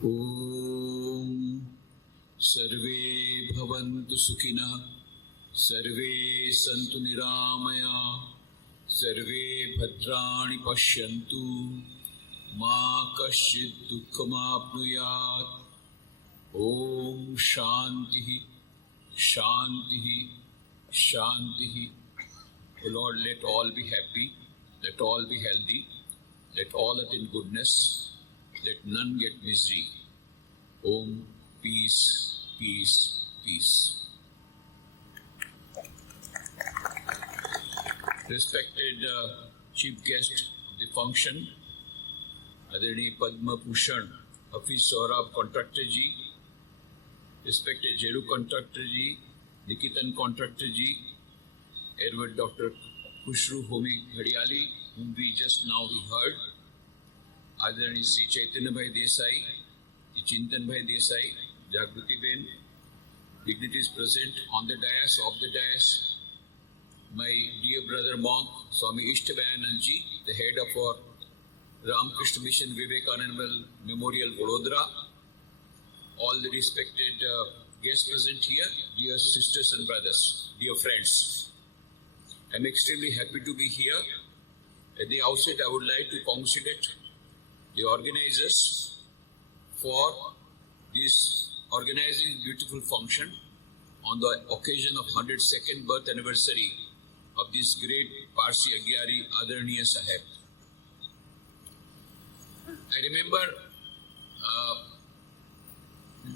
Om Sarve Bhavantu Sukhina Sarve Santu Niramaya Sarve Bhadrani Pashyantu Ma Kashchid Dukhamapnuyat. Om Shantihi Shantihi Shantihi. O Lord, let all be happy, let all be healthy, let all attain goodness, let none get misery. Om, peace, peace, peace. Respected chief guest of the function, Adarian Padma Bhushan, Hafiz Sohrab Contractor Ji, respected Jeru Contractor Ji, Nikitan Contractor Ji, Edward Dr. Kushru Homi Ghadiali, whom we just now heard, Adarian Sri Chaitanya Bhai Desai, Chintan Bhai Desai, Jagruti Ben, dignitaries present on the dais, off the dais, my dear brother monk, Swami Ishtabayanand Ji, the head of our Ramakrishna Mission Vivekananda Memorial Vadodara, all the respected guests present here, dear sisters and brothers, dear friends. I am extremely happy to be here. At the outset, I would like to congratulate the organizers for this organizing beautiful function on the occasion of 102nd birth anniversary of this great Parsi Agiyari Adarian Saheb. I remember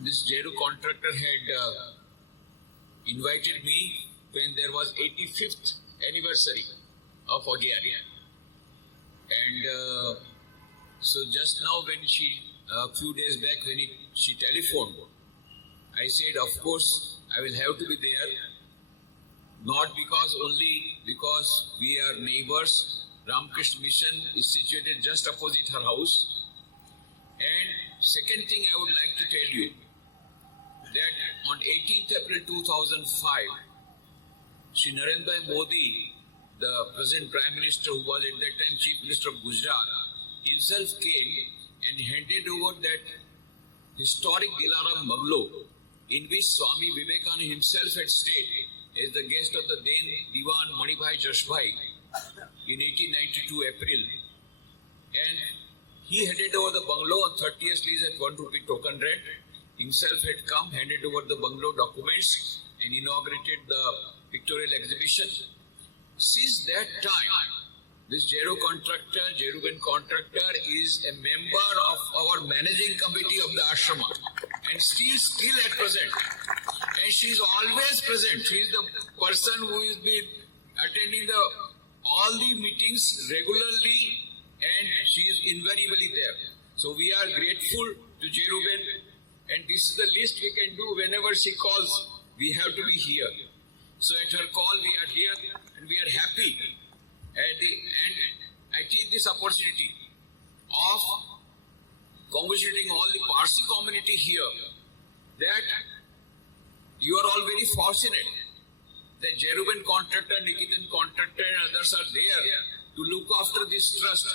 this Jeru contractor had invited me when there was 85th anniversary of Agiyari. And so just now when she, a few days back when she telephoned, I said, of course, I will have to be there, not only because we are neighbors. Ramakrishna Mission is situated just opposite her house. And second thing I would like to tell you, that on 18th April 2005, Shri Narendra Modi, the present Prime Minister who was at that time Chief Minister of Gujarat, himself came and handed over that historic Dilaram Bungalow in which Swami Vivekananda himself had stayed as the guest of the then Diwan Manibhai Jashbhai in 1892 April. And he handed over the bungalow on 30 years lease at 1 rupee token rent. Himself had come, handed over the bungalow documents and inaugurated the pictorial exhibition. Since that time, this Jeru contractor, Jeruban contractor is a member of our managing committee of the ashrama and still at present. And she is always present. She is the person who has been attending all the meetings regularly and she is invariably there. So we are grateful to Jeruban, and this is the least we can do. Whenever she calls, we have to be here. So at her call we are here and we are happy. And I take this opportunity of congratulating all the Parsi community here that you are all very fortunate that Jeruban contractor, Nikitan contractor and others are there to look after this trust,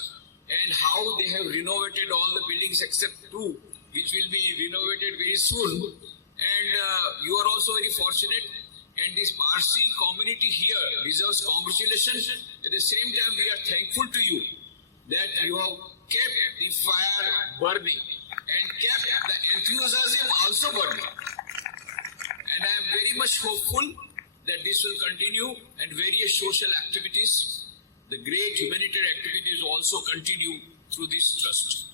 and how they have renovated all the buildings except two, which will be renovated very soon. And you are also very fortunate, and this Parsi community here deserves congratulations. At the same time, we are thankful to you that you have kept the fire burning and kept the enthusiasm also burning. And I am very much hopeful that this will continue, and various social activities, the great humanitarian activities also continue through this trust.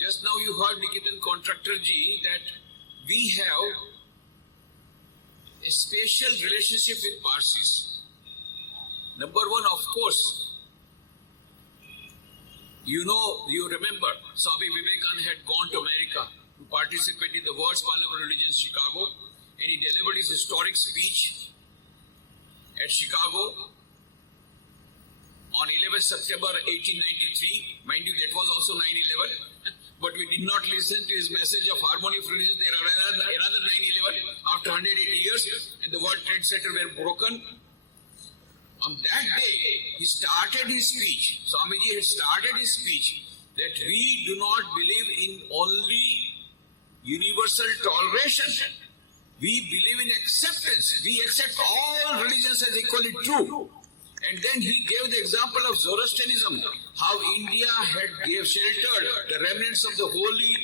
Just now you heard Nikitan Contractor Ji that we have a special relationship with Parsis. Number one, of course, you remember Swami Vivekananda had gone to America to participate in the World's Parliament of Religions Chicago, and he delivered his historic speech at Chicago on 11th September 1893. Mind you, that was also 9/11. But we did not listen to his message of harmony of religion. There are another 9/11 after 180 years, and the World Trade Center were broken. On that day, he started his speech. Swamiji had started his speech that we do not believe in only universal toleration. We believe in acceptance. We accept all religions as equally true. And then he gave the example of Zoroastrianism, how India gave sheltered the remnants of the holy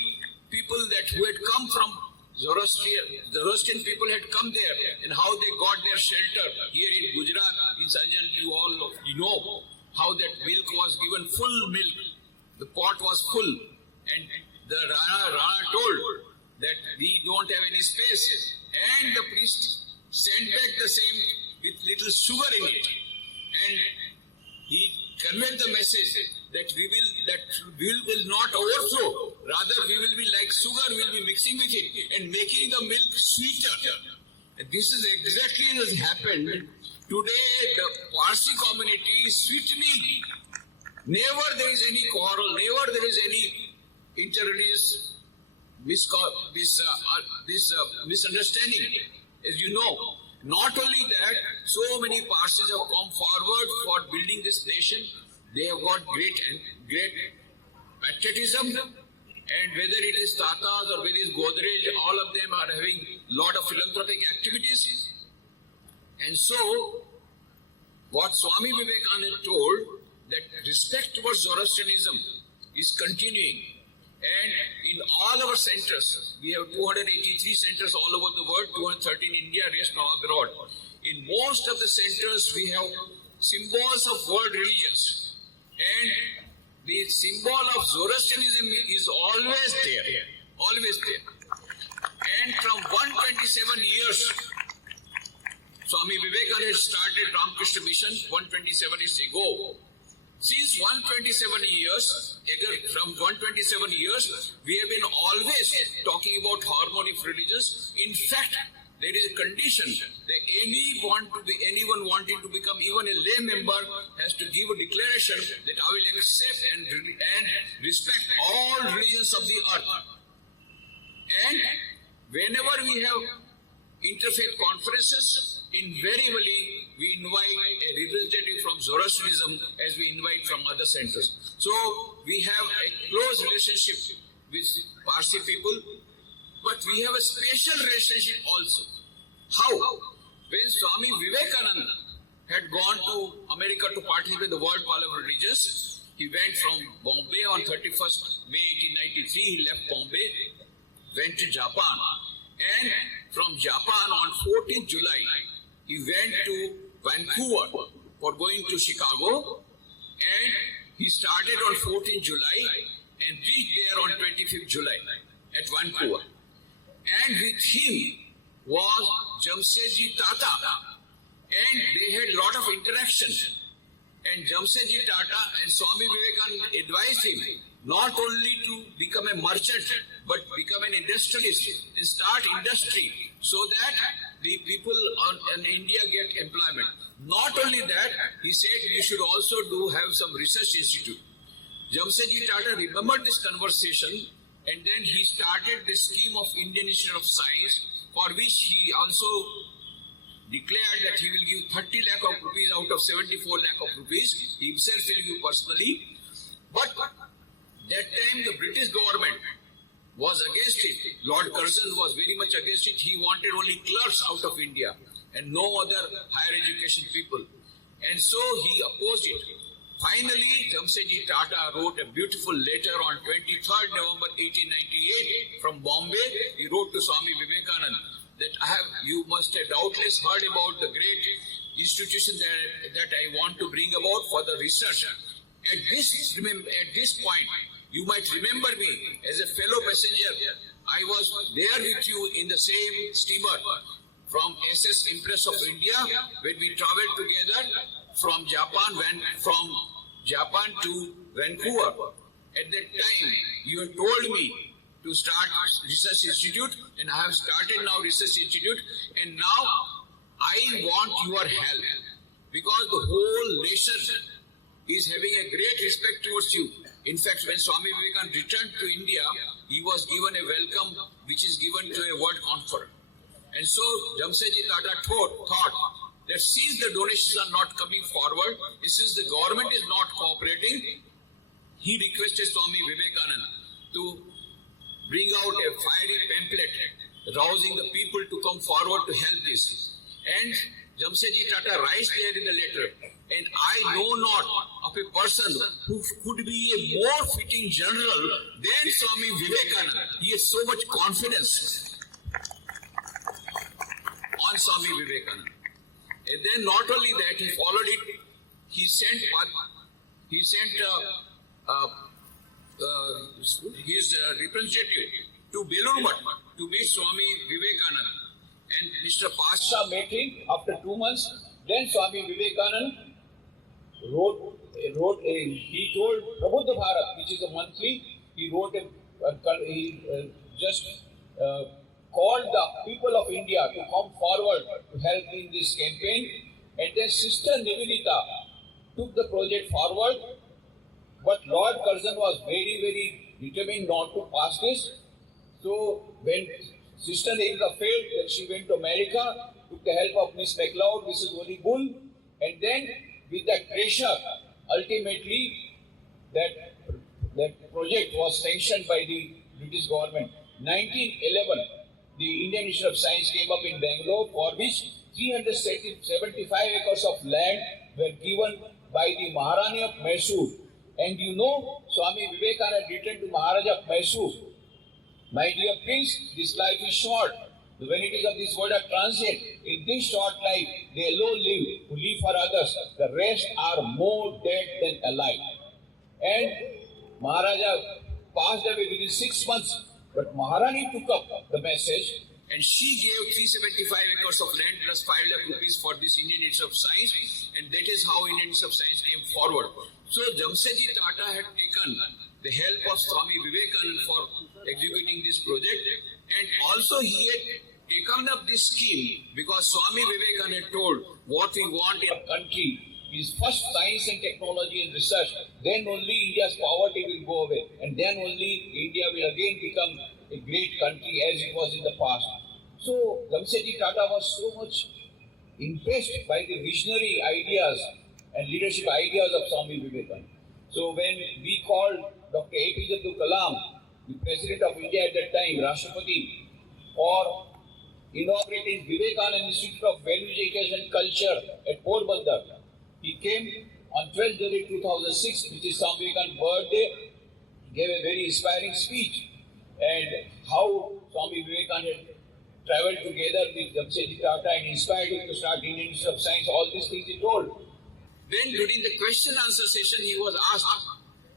people that who had come from Zoroastrian people had come there, and how they got their shelter here in Gujarat, in Sanjan. You know how that milk was given, full milk. The pot was full, and the Rana told that we don't have any space, and the priest sent back the same with little sugar in it, and he conveyed the message that we will not overflow. Rather, we will be like sugar. We will be mixing with it and making the milk sweeter. And this is exactly what has happened today. The Parsi community is sweetening. Never there is any quarrel. Never there is any interreligious misunderstanding. As you know, not only that, so many Parsis have come forward for building this nation. They have got great patriotism, and whether it is Tatas or whether it is Godrej, all of them are having lot of philanthropic activities. And so, what Swami Vivekananda told, that respect towards Zoroastrianism is continuing. And in all our centers, we have 283 centers all over the world, 213 in India, rest now abroad. In most of the centers, we have symbols of world religions. And the symbol of Zoroastrianism is always there. Always there. And from 127 years, Swami Vivekananda started Ramakrishna Mission 127 years ago. Since 127 years, from 127 years, we have been always talking about harmony of religions. In fact, there is a condition that anyone wanting to become even a lay member has to give a declaration that I will accept and respect all religions of the earth. And whenever we have interfaith conferences, invariably we invite a representative from Zoroastrianism as we invite from other centers. So we have a close relationship with Parsi people, but we have a special relationship also. How? When Swami Vivekananda had gone to America to participate in the World Parliament of Religions, he went from Bombay on 31st May 1893, he left Bombay, went to Japan, and from Japan on 14th July, he went to Vancouver for going to Chicago, and he started on 14th July and reached there on 25th July at Vancouver. And with him was Jamsetji Tata, and they had a lot of interaction. And Jamsetji Tata and Swami Vivekananda advised him not only to become a merchant, but become an industrialist and start industry so that the people in India get employment. Not only that, he said you should also have some research institute. Jamsetji Tata remembered this conversation, and then he started the scheme of Indian Institute of Science, for which he also declared that he will give 30 lakh of rupees out of 74 lakh of rupees. He himself will give personally. But that time the British government was against it. Lord Curzon was very much against it. He wanted only clerks out of India and no other higher education people. And so he opposed it. Finally, Jamsetji Tata wrote a beautiful letter on 23rd November 1898 from Bombay. He wrote to Swami Vivekananda that you must have doubtless heard about the great institution that I want to bring about for the research. At this point, you might remember me as a fellow passenger. I was there with you in the same steamer from SS Impress of India when we traveled together from Japan to Vancouver. At that time, you had told me to start research institute, and I have started now research institute, and now I want your help because the whole nation is having a great respect towards you. In fact, when Swami Vivekananda returned to India, he was given a welcome which is given to a world conference. And so Jamsetji Tata thought that since the donations are not coming forward, since the government is not cooperating, he requested Swami Vivekananda to bring out a fiery pamphlet rousing the people to come forward to help this. And Jamsetji Tata writes there in the letter, and I know not of a person who could be a more fitting general than Swami Vivekananda. He has so much confidence on Swami Vivekananda. And then not only that, he followed it, he sent his representative to Belur to meet Swami Vivekananda. And Mr. Pasha met him after 2 months. Then Swami Vivekananda he told Prabuddha Bharat, which is a monthly, he wrote called the people of India to come forward to help in this campaign. And then Sister Nivedita took the project forward. But Lord Curzon was very, very determined not to pass this. So when Sister Nivedita failed, then she went to America, took the help of Miss MacLeod, Mrs. Holy Bull, and then with that pressure, ultimately that project was sanctioned by the British government. 1911, the Indian Institute of Science came up in Bangalore, for which 375 acres of land were given by the Maharani of Mysore. And you know, Swami Vivekananda returned to Maharaja of Mysore. My dear Prince, this life is short. The vanities of this world are transient. In this short life, they alone live, who live for others. The rest are more dead than alive. And Maharaja passed away within 6 months. But Maharani took up the message, and she gave 375 acres of land plus 5 lakh rupees for this Indian Institute of Science, and that is how Indian Institute of Science came forward. So Jamsetji Tata had taken the help of Swami Vivekananda for executing this project, and also he had taken up this scheme because Swami Vivekananda had told what we want in our country is first science and technology and research, then only India's poverty will go away, and then only India will again become a great country as it was in the past. So Jamsetji Tata was so much impressed by the visionary ideas and leadership ideas of Swami Vivekananda. So when we called Dr. APJ Abdul Kalam, the President of India at that time, Rashtrapati, for inaugurating Vivekananda Institute of Value Education and Culture at Porbandar, he came on 12th January 2006, which is Swami Vivekananda's birthday, gave a very inspiring speech, and how Swami Vivekananda traveled together with Jamsetji Tata and inspired him to start Indian Institute of Science. All these things he told. Then during the question-answer session, he was asked,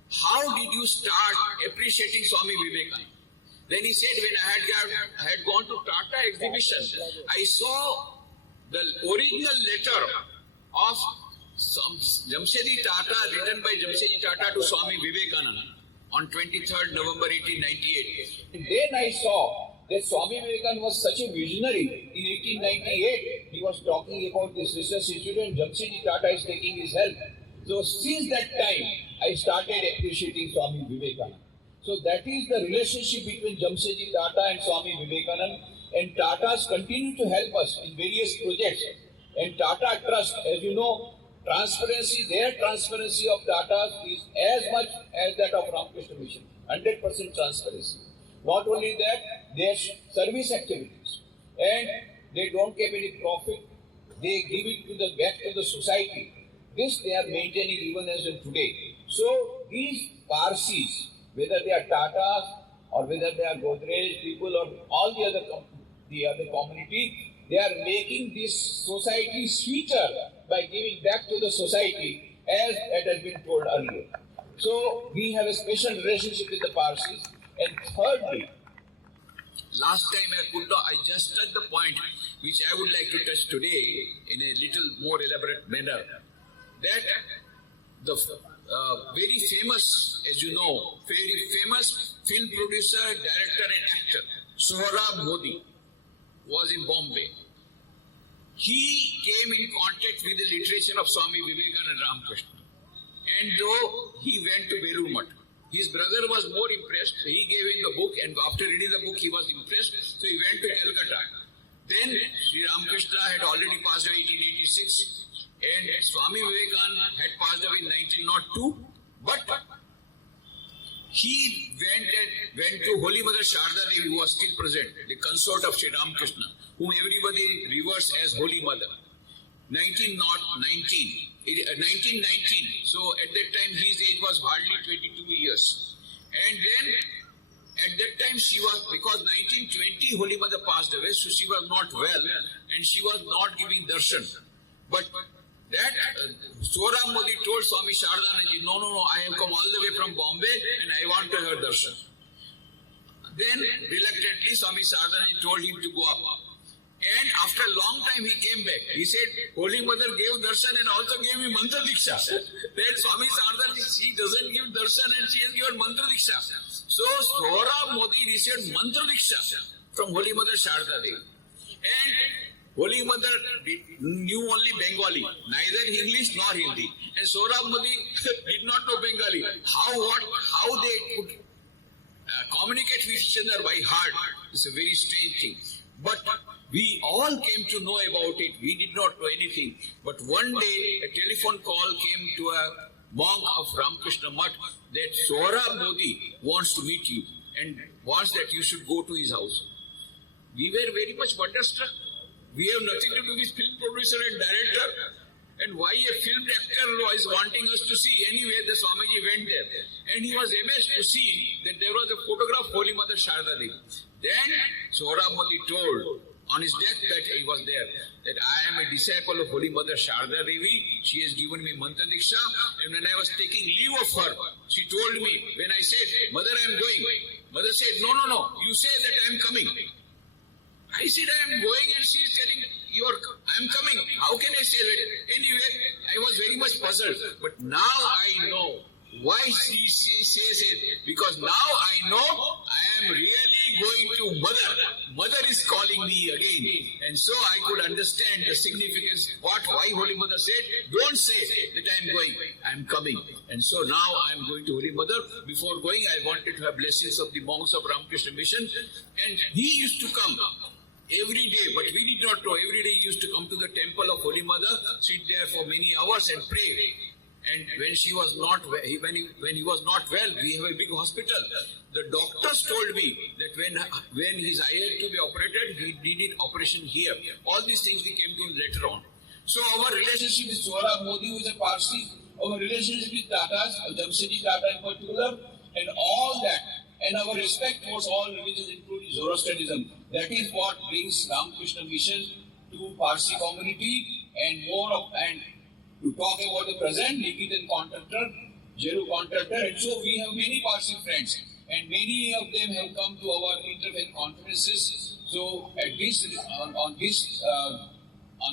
how did you start appreciating Swami Vivekananda? Then he said, when I had gone to Tata exhibition, I saw the original letter of Jamsetji Tata, written by Jamsetji Tata to Swami Vivekananda on 23rd November 1898. And then I saw that Swami Vivekananda was such a visionary. In 1898, he was talking about this research institute, and Jamsetji Tata is taking his help. So since that time, I started appreciating Swami Vivekananda. So that is the relationship between Jamsetji Tata and Swami Vivekananda, and Tatas continue to help us in various projects. And Tata Trust, as you know, their transparency of Tatas is as much as that of Ramakrishna Mission, 100% transparency. Not only that, their service activities, and they don't get any profit, they give it back to the society. This they are maintaining even as of today. So these Parsis, whether they are Tatas or whether they are Godrej people or all the other community, they are making this society sweeter by giving back to the society, as it has been told earlier. So we have a special relationship with the Parsis. And thirdly, last time I just touched the point which I would like to touch today in a little more elaborate manner, that the very famous, as you know, very famous film producer, director and actor, Sohrab Modi, was in Bombay. He came in contact with the literature of Swami Vivekananda and Ramakrishna. And though he went to Belur Math, his brother was more impressed. He gave him the book, and after reading the book, he was impressed. So he went to Calcutta. Then Sri Ramakrishna had already passed away in 1886, and Swami Vivekananda had passed away in 1902. But he went to Holy Mother Sharda Devi, who was still present, the consort of Sri Ramakrishna, whom everybody reveres as Holy Mother. 1919. So at that time his age was hardly 22 years. And then at that time she was, because 1920 Holy Mother passed away, so she was not well and she was not giving darshan. But that Sohrab Modi told Swami Sharadanaji, no, I have come all the way from Bombay and I want to have darshan. Then reluctantly Swami Sharadanaji told him to go up. And after a long time he came back. He said, Holy Mother gave darshan and also gave me mantra diksha. Then Swami Sharadanaji, she doesn't give darshan and she has given mantra diksha. So Sohrab Modi received mantra diksha from Holy Mother Sharda Devi. And Holy Mother knew only Bengali, neither English nor Hindi. And Sohrab Modi did not know Bengali. How they could communicate with each other by heart is a very strange thing. But we all came to know about it. We did not know anything. But one day a telephone call came to a monk of Ramakrishna Mutt that Sohrab Modi wants to meet you and wants that you should go to his house. We were very much wonderstruck. We have nothing to do with film producer and director. And why a film actor was wanting us to see? Anyway, the Swamiji went there. And he was amazed to see that there was a photograph of Holy Mother Sharda Devi. Then Sohrab Modi told on his death that he was there, that I am a disciple of Holy Mother Sharda Devi. She has given me mantra diksha. And when I was taking leave of her, she told me, when I said, Mother, I am going. Mother said, no, you say that I am coming. I said, I am going, and she is telling, I am coming. How can I say that? Anyway, I was very much puzzled. But now I know why she says it. Because now I know I am really going to Mother. Mother is calling me again. And so I could understand the significance, why Holy Mother said, don't say that I am going, I am coming. And so now I am going to Holy Mother. Before going, I wanted to have blessings of the monks of Ramakrishna Mission. And he used to come every day, but we did not know. Every day he used to come to the temple of Holy Mother, sit there for many hours and pray. And when she was not well, when he was not well, we have a big hospital. The doctors told me that when his eye had to be operated, he needed operation here. All these things we came to later on. So our relationship with Sohrab Modi, who is a Parsi, our relationship with Tatas, Jamsetji Tata in particular, and all that, and our respect towards all religions, including Zoroastrianism, that is what brings Ramakrishna Mission to Parsi community and to talk about the present, Nikitan contractor, Jeru contractor, and so we have many Parsi friends, and many of them have come to our interfaith conferences. So at least on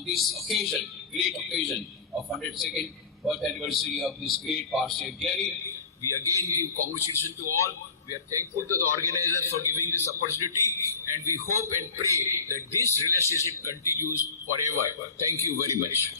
this occasion, great occasion of 102nd birth anniversary of this great Parsi Agiyari, we again give congratulations to all. We are thankful to the organizer for giving this opportunity, and we hope and pray that this relationship continues forever. Thank you very much.